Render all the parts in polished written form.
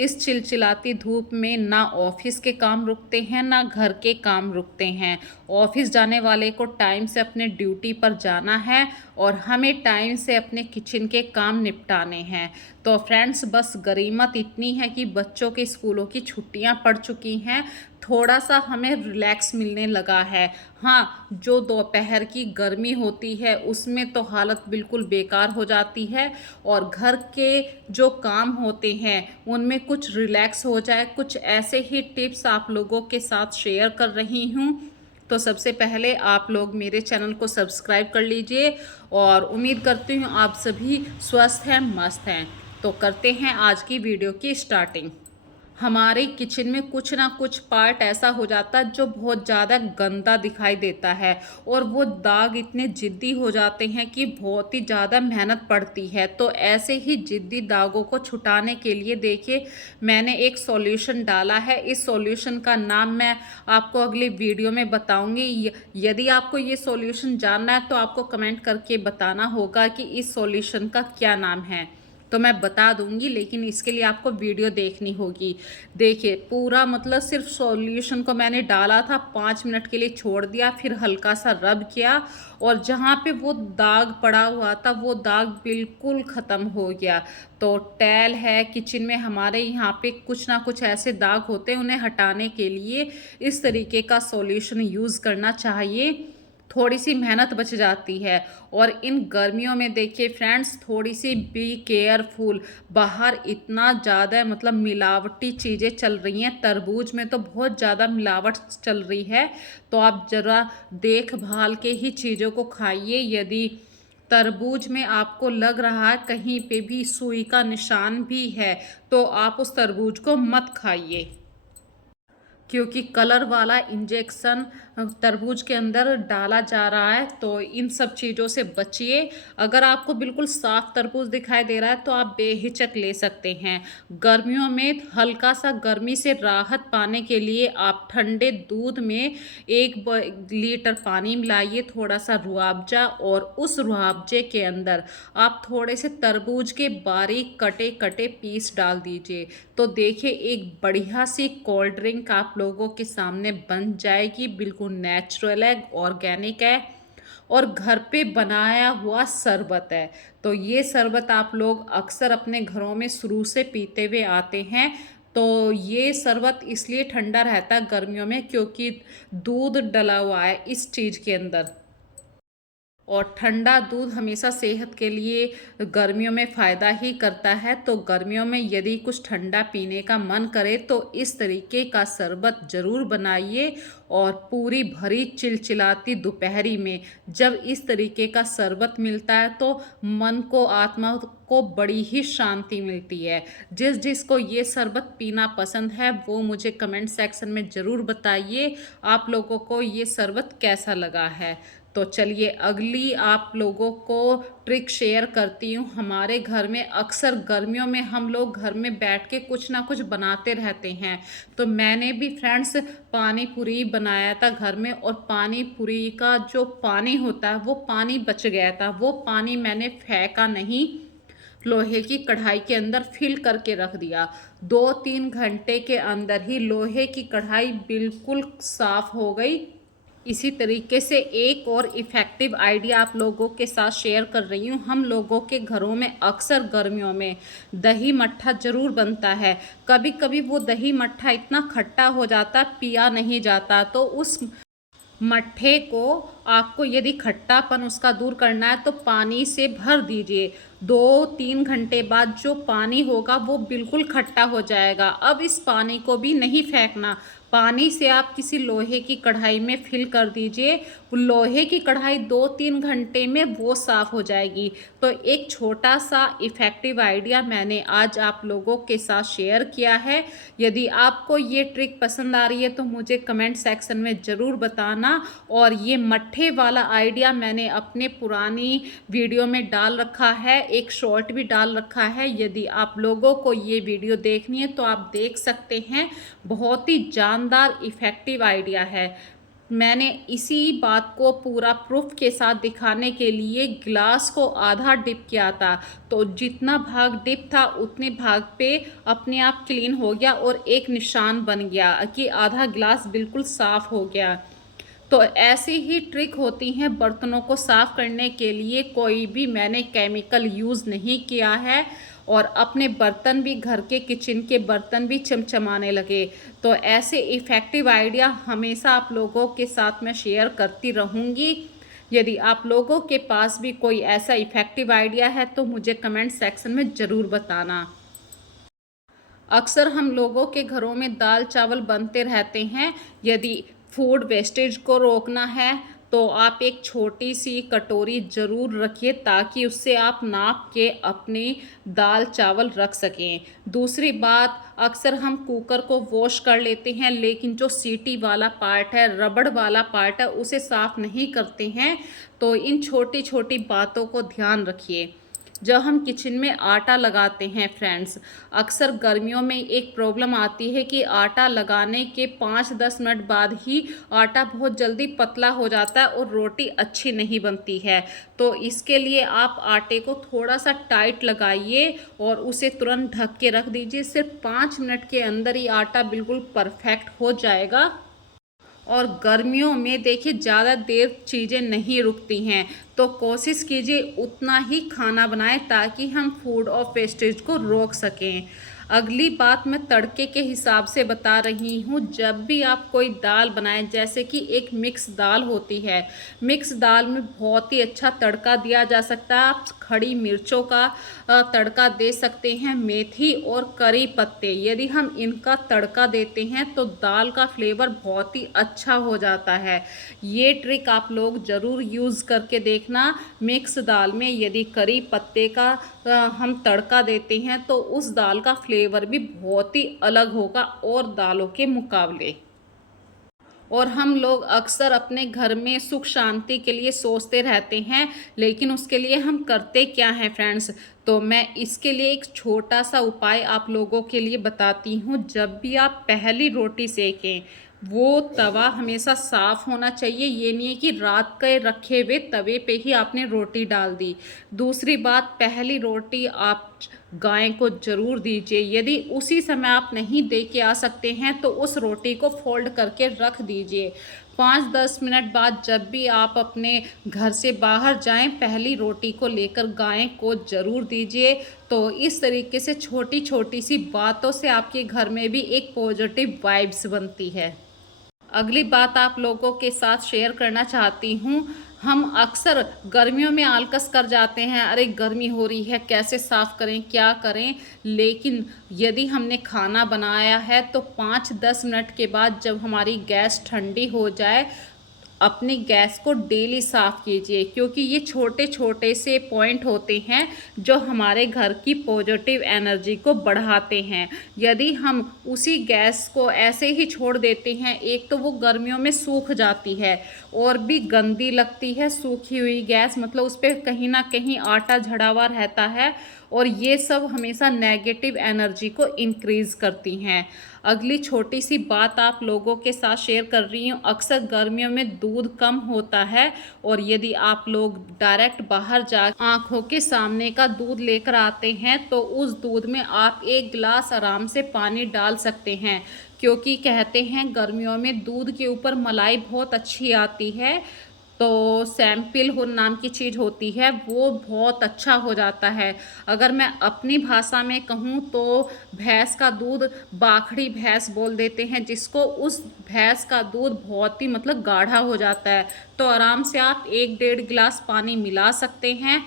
इस चिलचिलाती धूप में ना ऑफिस के काम रुकते हैं ना घर के काम रुकते हैं। ऑफिस जाने वाले को टाइम से अपने ड्यूटी पर जाना है और हमें टाइम से अपने किचन के काम निपटाने हैं। तो फ्रेंड्स, बस गरीमत इतनी है कि बच्चों के स्कूलों की छुट्टियां पड़ चुकी हैं, थोड़ा सा हमें रिलैक्स मिलने लगा है। हाँ, जो दोपहर की गर्मी होती है उसमें तो हालत बिल्कुल बेकार हो जाती है और घर के जो काम होते हैं उनमें कुछ रिलैक्स हो जाए, कुछ ऐसे ही टिप्स आप लोगों के साथ शेयर कर रही हूँ। तो सबसे पहले आप लोग मेरे चैनल को सब्सक्राइब कर लीजिए और उम्मीद करती हूँ आप सभी स्वस्थ हैं, मस्त हैं। तो करते हैं आज की वीडियो की स्टार्टिंग। हमारे किचन में कुछ ना कुछ पार्ट ऐसा हो जाता है जो बहुत ज़्यादा गंदा दिखाई देता है और वो दाग इतने जिद्दी हो जाते हैं कि बहुत ही ज़्यादा मेहनत पड़ती है। तो ऐसे ही जिद्दी दागों को छुटाने के लिए देखिए, मैंने एक सॉल्यूशन डाला है। इस सॉल्यूशन का नाम मैं आपको अगली वीडियो में बताऊंगी। यदि आपको ये सॉल्यूशन जानना है तो आपको कमेंट करके बताना होगा कि इस सॉल्यूशन का क्या नाम है, तो मैं बता दूंगी, लेकिन इसके लिए आपको वीडियो देखनी होगी। देखिए, पूरा मतलब सिर्फ सॉल्यूशन को मैंने डाला था, 5 मिनट के लिए छोड़ दिया, फिर हल्का सा रब किया और जहाँ पे वो दाग पड़ा हुआ था वो दाग बिल्कुल ख़त्म हो गया। तो टैल है किचन में हमारे, यहाँ पे कुछ ना कुछ ऐसे दाग होते हैं, उन्हें हटाने के लिए इस तरीके का सॉल्यूशन यूज़ करना चाहिए। थोड़ी सी मेहनत बच जाती है। और इन गर्मियों में देखिए फ्रेंड्स, थोड़ी सी बी केयरफुल। बाहर इतना ज़्यादा मतलब मिलावटी चीज़ें चल रही हैं, तरबूज में तो बहुत ज़्यादा मिलावट चल रही है। तो आप ज़रा देखभाल के ही चीज़ों को खाइए। यदि तरबूज में आपको लग रहा है कहीं पे भी सुई का निशान भी है तो आप उस तरबूज को मत खाइए, क्योंकि कलर वाला इंजेक्शन तरबूज के अंदर डाला जा रहा है। तो इन सब चीज़ों से बचिए। अगर आपको बिल्कुल साफ तरबूज दिखाई दे रहा है तो आप बेहिचक ले सकते हैं। गर्मियों में हल्का सा गर्मी से राहत पाने के लिए आप ठंडे दूध में 1 लीटर पानी मिलाइए, थोड़ा सा रुआबजा, और उस रुआबजे के अंदर आप थोड़े से तरबूज के बारीक कटे कटे पीस डाल दीजिए। तो देखिए, एक बढ़िया सी कोल्ड ड्रिंक आप लोगों के सामने बन जाएगी। बिल्कुल नेचुरल है, ऑर्गेनिक है और घर पे बनाया हुआ शरबत है। तो ये शरबत आप लोग अक्सर अपने घरों में शुरू से पीते हुए आते हैं। तो ये शरबत इसलिए ठंडा रहता है गर्मियों में क्योंकि दूध डला हुआ है इस चीज़ के अंदर, और ठंडा दूध हमेशा सेहत के लिए गर्मियों में फ़ायदा ही करता है। तो गर्मियों में यदि कुछ ठंडा पीने का मन करे तो इस तरीके का शरबत ज़रूर बनाइए। और पूरी भरी चिलचिलाती दोपहरी में जब इस तरीके का शरबत मिलता है तो मन को, आत्मा को बड़ी ही शांति मिलती है। जिस जिसको ये शरबत पीना पसंद है वो मुझे कमेंट सेक्शन में ज़रूर बताइए आप लोगों को ये शरबत कैसा लगा है। तो चलिए अगली आप लोगों को ट्रिक शेयर करती हूँ। हमारे घर में अक्सर गर्मियों में हम लोग घर में बैठ के कुछ ना कुछ बनाते रहते हैं। तो मैंने भी फ्रेंड्स पानी पूरी बनाया था घर में, और पानी पूरी का जो पानी होता है वो पानी बच गया था। वो पानी मैंने फेंका नहीं, लोहे की कढ़ाई के अंदर फिल करके रख दिया। 2-3 घंटे के अंदर ही लोहे की कढ़ाई बिल्कुल साफ हो गई। इसी तरीके से एक और इफ़ेक्टिव आइडिया आप लोगों के साथ शेयर कर रही हूँ। हम लोगों के घरों में अक्सर गर्मियों में दही मट्ठा ज़रूर बनता है। कभी कभी वो दही मट्ठा इतना खट्टा हो जाता, पिया नहीं जाता। तो उस मट्ठे को आपको यदि खट्टापन उसका दूर करना है तो पानी से भर दीजिए। 2-3 घंटे बाद जो पानी होगा वो बिल्कुल खट्टा हो जाएगा। अब इस पानी को भी नहीं फेंकना, पानी से आप किसी लोहे की कढ़ाई में फिल कर दीजिए। लोहे की कढ़ाई 2-3 घंटे में वो साफ़ हो जाएगी। तो एक छोटा सा इफ़ेक्टिव आइडिया मैंने आज आप लोगों के साथ शेयर किया है। यदि आपको ये ट्रिक पसंद आ रही है तो मुझे कमेंट सेक्शन में ज़रूर बताना। और ये मट्ठे वाला आइडिया मैंने अपने पुरानी वीडियो में डाल रखा है, एक शॉर्ट भी डाल रखा है। यदि आप लोगों को ये वीडियो देखनी है तो आप देख सकते हैं। बहुत ही जानदार इफ़ेक्टिव आइडिया है। मैंने इसी बात को पूरा प्रूफ के साथ दिखाने के लिए गिलास को आधा डिप किया था। तो जितना भाग डिप था उतने भाग पे अपने आप क्लीन हो गया और एक निशान बन गया कि आधा गिलास बिल्कुल साफ़ हो गया। तो ऐसी ही ट्रिक होती हैं बर्तनों को साफ़ करने के लिए। कोई भी मैंने केमिकल यूज़ नहीं किया है और अपने बर्तन भी, घर के किचन के बर्तन भी चमचमाने लगे। तो ऐसे इफ़ेक्टिव आइडिया हमेशा आप लोगों के साथ मैं शेयर करती रहूँगी। यदि आप लोगों के पास भी कोई ऐसा इफ़ेक्टिव आइडिया है तो मुझे कमेंट सेक्शन में ज़रूर बताना। अक्सर हम लोगों के घरों में दाल चावल बनते रहते हैं। यदि फूड वेस्टेज को रोकना है तो आप एक छोटी सी कटोरी ज़रूर रखिए ताकि उससे आप नाप के अपनी दाल चावल रख सकें। दूसरी बात, अक्सर हम कुकर को वॉश कर लेते हैं लेकिन जो सीटी वाला पार्ट है, रबड़ वाला पार्ट है, उसे साफ़ नहीं करते हैं। तो इन छोटी छोटी बातों को ध्यान रखिए। जब हम किचन में आटा लगाते हैं फ्रेंड्स, अक्सर गर्मियों में एक प्रॉब्लम आती है कि आटा लगाने के 5-10 मिनट बाद ही आटा बहुत जल्दी पतला हो जाता है और रोटी अच्छी नहीं बनती है। तो इसके लिए आप आटे को थोड़ा सा टाइट लगाइए और उसे तुरंत ढक के रख दीजिए। सिर्फ 5 मिनट के अंदर ही आटा बिल्कुल परफेक्ट हो जाएगा। और गर्मियों में देखिए ज़्यादा देर चीज़ें नहीं रुकती हैं, तो कोशिश कीजिए उतना ही खाना बनाएं ताकि हम फूड और वेस्टेज को रोक सकें। अगली बात मैं तड़के के हिसाब से बता रही हूँ। जब भी आप कोई दाल बनाएं, जैसे कि एक मिक्स दाल होती है, मिक्स दाल में बहुत ही अच्छा तड़का दिया जा सकता है। आप खड़ी मिर्चों का तड़का दे सकते हैं, मेथी और करी पत्ते, यदि हम इनका तड़का देते हैं तो दाल का फ्लेवर बहुत ही अच्छा हो जाता है। ये ट्रिक आप लोग ज़रूर यूज़ करके देखना। मिक्स दाल में यदि करी पत्ते का हम तड़का देते हैं तो उस दाल का फ्लेवर भी बहुत ही अलग होगा और दालों के मुकाबले। और हम लोग अक्सर अपने घर में सुख शांति के लिए सोचते रहते हैं, लेकिन उसके लिए हम करते क्या हैं फ्रेंड्स? तो मैं इसके लिए एक छोटा सा उपाय आप लोगों के लिए बताती हूँ। जब भी आप पहली रोटी सेकें, वो तवा हमेशा साफ़ होना चाहिए। ये नहीं है कि रात के रखे हुए तवे पे ही आपने रोटी डाल दी। दूसरी बात, पहली रोटी आप गाय को ज़रूर दीजिए। यदि उसी समय आप नहीं दे के आ सकते हैं तो उस रोटी को फोल्ड करके रख दीजिए। 5-10 मिनट बाद जब भी आप अपने घर से बाहर जाएं, पहली रोटी को लेकर गाय को ज़रूर दीजिए। तो इस तरीके से छोटी छोटी सी बातों से आपके घर में भी एक पॉजिटिव वाइब्स बनती है। अगली बात आप लोगों के साथ शेयर करना चाहती हूँ। हम अक्सर गर्मियों में आलकस कर जाते हैं, अरे गर्मी हो रही है, कैसे साफ़ करें, क्या करें। लेकिन यदि हमने खाना बनाया है तो 5-10 मिनट के बाद जब हमारी गैस ठंडी हो जाए, अपनी गैस को डेली साफ़ कीजिए, क्योंकि ये छोटे छोटे से पॉइंट होते हैं जो हमारे घर की पॉजिटिव एनर्जी को बढ़ाते हैं। यदि हम उसी गैस को ऐसे ही छोड़ देते हैं, एक तो वो गर्मियों में सूख जाती है और भी गंदी लगती है। सूखी हुई गैस मतलब उस पर कहीं ना कहीं आटा झड़ा हुआ रहता है और ये सब हमेशा नेगेटिव एनर्जी को इंक्रीज़ करती हैं। अगली छोटी सी बात आप लोगों के साथ शेयर कर रही हूँ। अक्सर गर्मियों में दूध कम होता है और यदि आप लोग डायरेक्ट बाहर जा आँखों के सामने का दूध लेकर आते हैं तो उस दूध में आप 1 गिलास आराम से पानी डाल सकते हैं, क्योंकि कहते हैं गर्मियों में दूध के ऊपर मलाई बहुत अच्छी आती है। तो सैंपिल हो नाम की चीज़ होती है, वो बहुत अच्छा हो जाता है। अगर मैं अपनी भाषा में कहूँ तो भैंस का दूध, बाखड़ी भैंस बोल देते हैं जिसको, उस भैंस का दूध बहुत ही मतलब गाढ़ा हो जाता है। तो आराम से आप 1-1.5 गिलास पानी मिला सकते हैं।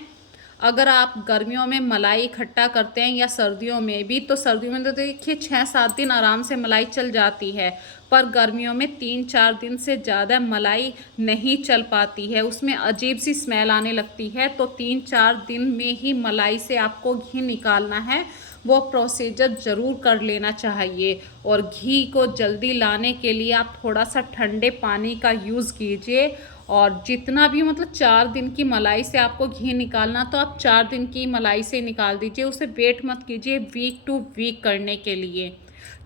अगर आप गर्मियों में मलाई इकट्ठा करते हैं या सर्दियों में भी, तो सर्दियों में तो देखिए 6-7 दिन आराम से मलाई चल जाती है, पर गर्मियों में 3-4 दिन से ज़्यादा मलाई नहीं चल पाती है, उसमें अजीब सी स्मेल आने लगती है। तो 3-4 दिन में ही मलाई से आपको घी निकालना है, वो प्रोसीजर ज़रूर कर लेना चाहिए। और घी को जल्दी लाने के लिए आप थोड़ा सा ठंडे पानी का यूज़ कीजिए। और जितना भी मतलब 4 दिन की मलाई से आपको घी निकालना, तो आप 4 दिन की मलाई से निकाल दीजिए, उसे वेट मत कीजिए वीक टू वीक करने के लिए।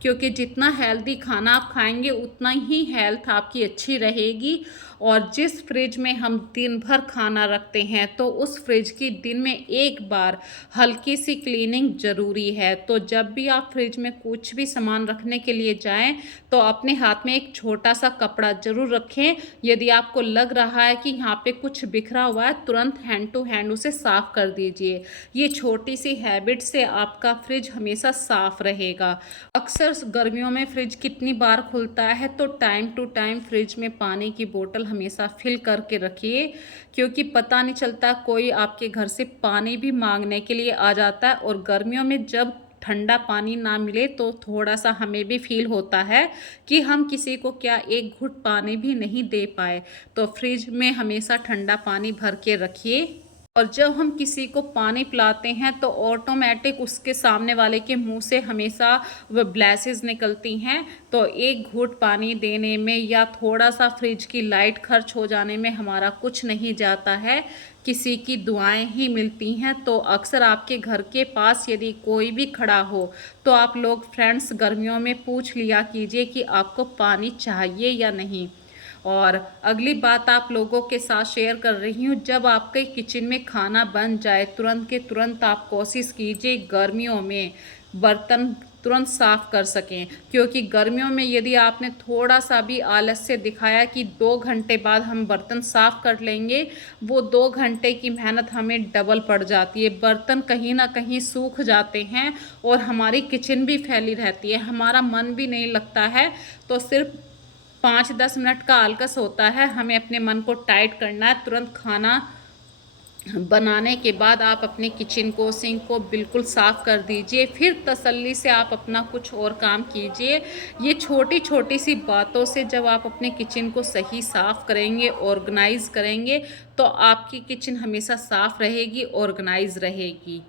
क्योंकि जितना हेल्दी खाना आप खाएंगे उतना ही हेल्थ आपकी अच्छी रहेगी। और जिस फ्रिज में हम दिन भर खाना रखते हैं तो उस फ्रिज की दिन में एक बार हल्की सी क्लीनिंग ज़रूरी है। तो जब भी आप फ्रिज में कुछ भी सामान रखने के लिए जाएं तो अपने हाथ में एक छोटा सा कपड़ा ज़रूर रखें। यदि आपको लग रहा है कि यहाँ पे कुछ बिखरा हुआ है, तुरंत हैंड टू हैंड उसे साफ़ कर दीजिए। ये छोटी सी हैबिट से आपका फ्रिज हमेशा साफ़ रहेगा। अक्सर गर्मियों में फ्रिज कितनी बार खुलता है, तो टाइम टू टाइम फ्रिज में पानी की बोतल हमेशा फिल करके रखिए, क्योंकि पता नहीं चलता कोई आपके घर से पानी भी मांगने के लिए आ जाता है। और गर्मियों में जब ठंडा पानी ना मिले तो थोड़ा सा हमें भी फील होता है कि हम किसी को क्या एक घुट पानी भी नहीं दे पाए। तो फ्रिज में हमेशा ठंडा पानी भर के रखिए। और जब हम किसी को पानी पिलाते हैं तो ऑटोमेटिक उसके सामने वाले के मुंह से हमेशा वो ब्लैसेस निकलती हैं। तो एक घूंट पानी देने में या थोड़ा सा फ्रिज की लाइट खर्च हो जाने में हमारा कुछ नहीं जाता है, किसी की दुआएं ही मिलती हैं। तो अक्सर आपके घर के पास यदि कोई भी खड़ा हो तो आप लोग फ्रेंड्स गर्मियों में पूछ लिया कीजिए कि आपको पानी चाहिए या नहीं। और अगली बात आप लोगों के साथ शेयर कर रही हूँ, जब आपके किचन में खाना बन जाए तुरंत के तुरंत आप कोशिश कीजिए गर्मियों में बर्तन तुरंत साफ़ कर सकें। क्योंकि गर्मियों में यदि आपने थोड़ा सा भी आलस्य दिखाया कि 2 घंटे बाद हम बर्तन साफ़ कर लेंगे, वो 2 घंटे की मेहनत हमें डबल पड़ जाती है। बर्तन कहीं ना कहीं सूख जाते हैं और हमारी किचन भी फैली रहती है, हमारा मन भी नहीं लगता है। तो सिर्फ 5-10 मिनट का आलकस होता है, हमें अपने मन को टाइट करना है। तुरंत खाना बनाने के बाद आप अपने किचन को, सिंक को बिल्कुल साफ़ कर दीजिए, फिर तसल्ली से आप अपना कुछ और काम कीजिए। ये छोटी छोटी सी बातों से जब आप अपने किचन को सही साफ़ करेंगे, ऑर्गेनाइज़ करेंगे, तो आपकी किचन हमेशा साफ़ रहेगी, ऑर्गेनाइज़ रहेगी।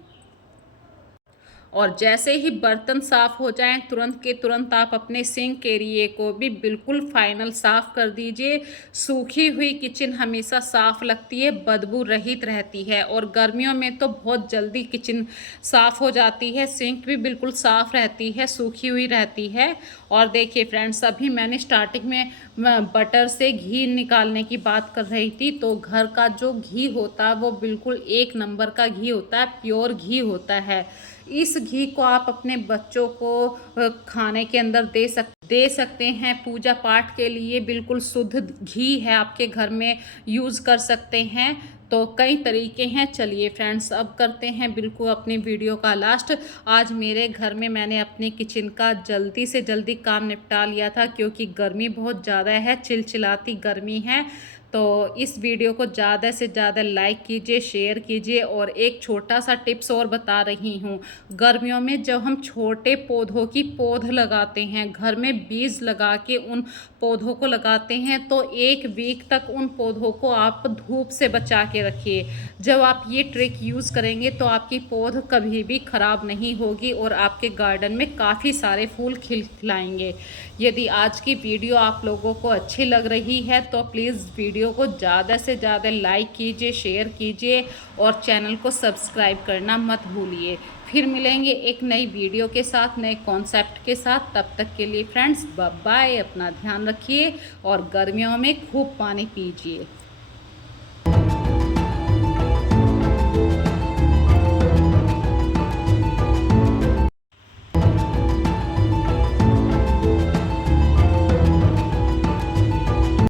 और जैसे ही बर्तन साफ़ हो जाएं तुरंत के तुरंत आप अपने सिंक एरिए को भी बिल्कुल फाइनल साफ़ कर दीजिए। सूखी हुई किचन हमेशा साफ़ लगती है, बदबू रहित रहती है। और गर्मियों में तो बहुत जल्दी किचन साफ़ हो जाती है, सिंक भी बिल्कुल साफ़ रहती है, सूखी हुई रहती है। और देखिए फ्रेंड्स, अभी मैंने स्टार्टिंग में बटर से घी निकालने की बात कर रही थी। तो घर का जो घी होता है वो बिल्कुल एक नंबर का घी होता है, प्योर घी होता है। इस घी को आप अपने बच्चों को खाने के अंदर दे सकते हैं। पूजा पाठ के लिए बिल्कुल शुद्ध घी है, आपके घर में यूज़ कर सकते हैं। तो कई तरीके हैं। चलिए फ्रेंड्स, अब करते हैं बिल्कुल अपनी वीडियो का लास्ट। आज मेरे घर में मैंने अपने किचन का जल्दी से जल्दी काम निपटा लिया था, क्योंकि गर्मी बहुत ज़्यादा है, चिलचिलाती गर्मी है। तो इस वीडियो को ज़्यादा से ज़्यादा लाइक कीजिए, शेयर कीजिए। और एक छोटा सा टिप्स और बता रही हूँ, गर्मियों में जब हम छोटे पौधों की पौध लगाते हैं, घर में बीज लगा के उन पौधों को लगाते हैं, तो 1 वीक तक उन पौधों को आप धूप से बचा के रखिए। जब आप ये ट्रिक यूज़ करेंगे तो आपकी पौध कभी भी ख़राब नहीं होगी और आपके गार्डन में काफ़ी सारे फूल खिलाएंगे। यदि आज की वीडियो आप लोगों को अच्छी लग रही है तो प्लीज़ वीडियो को ज़्यादा से ज़्यादा लाइक कीजिए, शेयर कीजिए और चैनल को सब्सक्राइब करना मत भूलिए। फिर मिलेंगे एक नई वीडियो के साथ, नए कॉन्सेप्ट के साथ। तब तक के लिए फ्रेंड्स बाय बाय, अपना ध्यान रखिए और गर्मियों में खूब पानी पीजिए।